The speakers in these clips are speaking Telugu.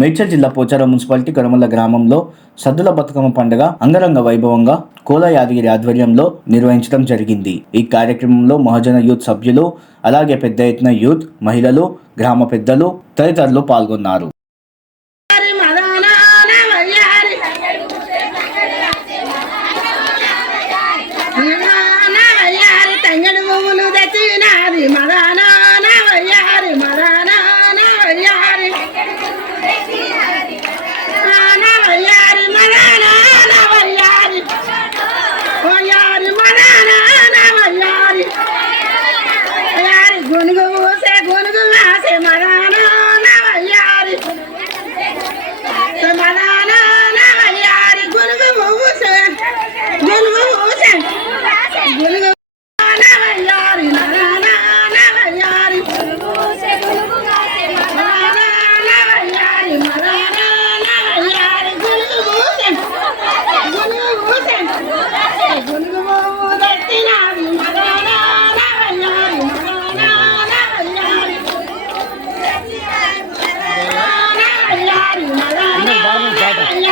మేడ్చల్ జిల్లా పోచారం మున్సిపాలిటీ గరమల్ల గ్రామంలో సద్దుల బతుకమ్మ పండుగ అంగరంగ వైభవంగా కోల యాదగిరి ఆధ్వర్యంలో నిర్వహించడం జరిగింది. ఈ కార్యక్రమంలో మహాజన యూత్ సభ్యులు అలాగే పెద్ద ఎత్తున యూత్ మహిళలు గ్రామ పెద్దలు తదితరులు పాల్గొన్నారు. Mama.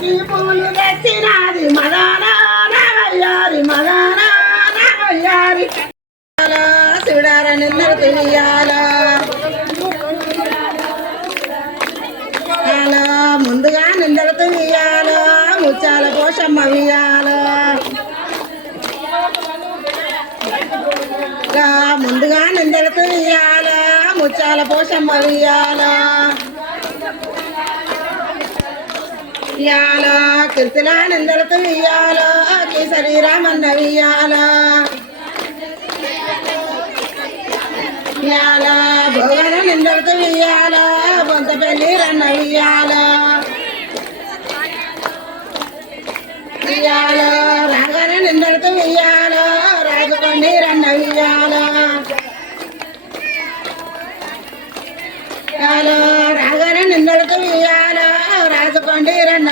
రాయి పూలు తెచ్చినాది మగానా వయ్యారి మగానా నిన్నరు ముందుగా నిందలు తెలియాల? ముచ్చాల కోసం వియాల ముందుగా నిందలు తెలియాల? ముచ్చాల పోషమ్మ వియాల ఇయాల కీర్తిలా నిందలతో ఇయ్యాల? కేసరి రామన్న వియ్యాల ఇయాల భోగన నిందలతో ఇయ్యాల? బొంత పెళ్ళి రన్న వియ్యాల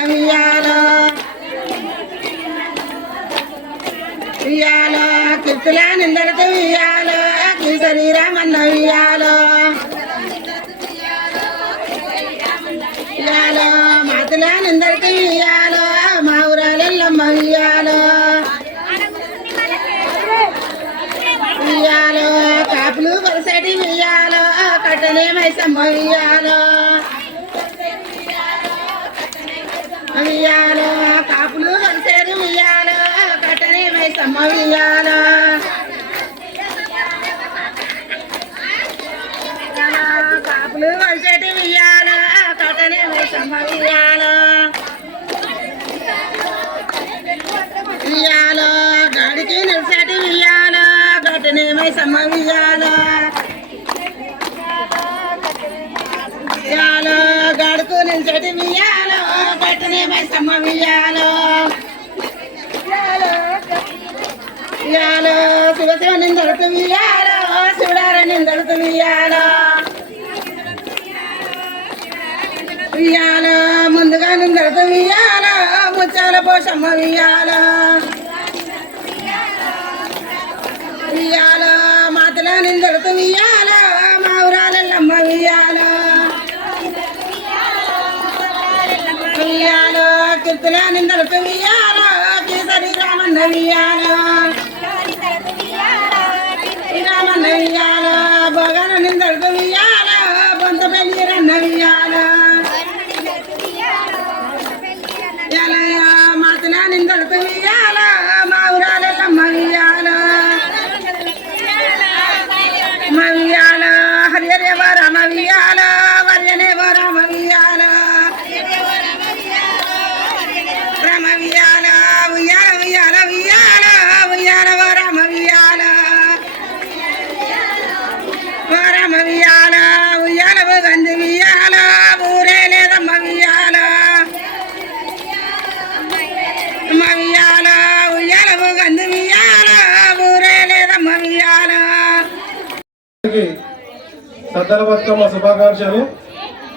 రాజకొండి రన్న వియ్యాల కీర్తిలా నిందలతో ఇయ్యాల కిసరి రామన్న వియ్యాల ఇయ్యాల మాతలా నిందలతో ఇయ్యాల మా ఊరాలెల్లమ్మ వియ్యాల ఇయ్యాలో కాపులు వరసటి ఇయ్యాలో కట్టనే మైసమ్మ ఇయ్యాలో ఇయ్యాలో? కాపులు కలిసేది ఇయ్యాలో? కట్టనే మైసమ్మ వియ్యాల కాపులు కలిసేటి వియ్యాల కట్టనే మైసమ్మ వియ్యాల ఇయ్యాలో? గాడికి నిలిసేటి వియ్యాల కట్టనే మైసమ్మ వియ్యాల వియ్యాల గడుకు నిలిచేటి వియ్యాల కట్టనే మైసమ్మ వియాలో శివ శివ నిందలతో వియాలో శివుడార నిందలతో వియాలో వియాలో ముందుగా నిందలతో వియాలో ముచ్చాల పోషమ్మ వియాలో వియాలో మాతలా నిందలతో వియాలో కీర్తుల నిందలతో వియ్యాల కేసరి రామన్న సద్దల బతుకమ్మ శుభాకాంక్షలు.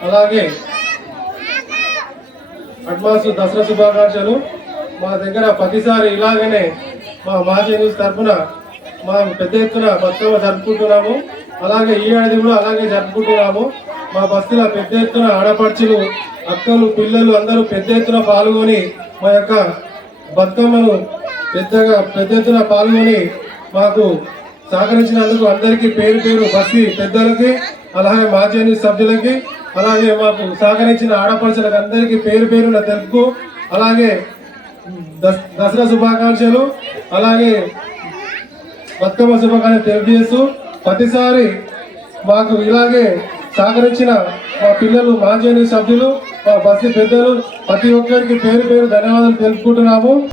అలాగే అడ్వాన్స్ దసరా శుభాకాంక్షలు. మా దగ్గర ప్రతిసారి ఇలాగనే మా మాజీ న్యూస్ తరఫున మా పెద్ద ఎత్తున బతుకమ్మ జరుపుకుంటున్నాము. అలాగే ఈ ఏడాది కూడా అలాగే జరుపుకుంటున్నాము. మా బస్తీలో పెద్ద ఎత్తున ఆడపడుచులు అక్కలు పిల్లలు అందరూ పెద్ద ఎత్తున పాల్గొని మా యొక్క బతుకమ్మను పెద్దగా పెద్ద ఎత్తున పాల్గొని మాకు సహకరించినందుకు అందరికీ పేరు పేరు బస్తీ పెద్దలకి అలాగే మాజీ సభ్యులకి అలాగే మాకు సహకరించిన ఆడపడుచులకు అందరికీ పేరు పేరున తెలుపు అలాగే దసరా శుభాకాంక్షలు అలాగే బతుకమ్మ శుభాకాంక్షలు తెలియజేస్తూ ప్రతిసారి మాకు ఇలాగే సహకరించిన మా పిల్లలు మాజీ సభ్యులు మా బస్సు పెద్దలు ప్రతి ఒక్కరికి పేరు పేరు ధన్యవాదాలు తెలుపుకుంటున్నాము.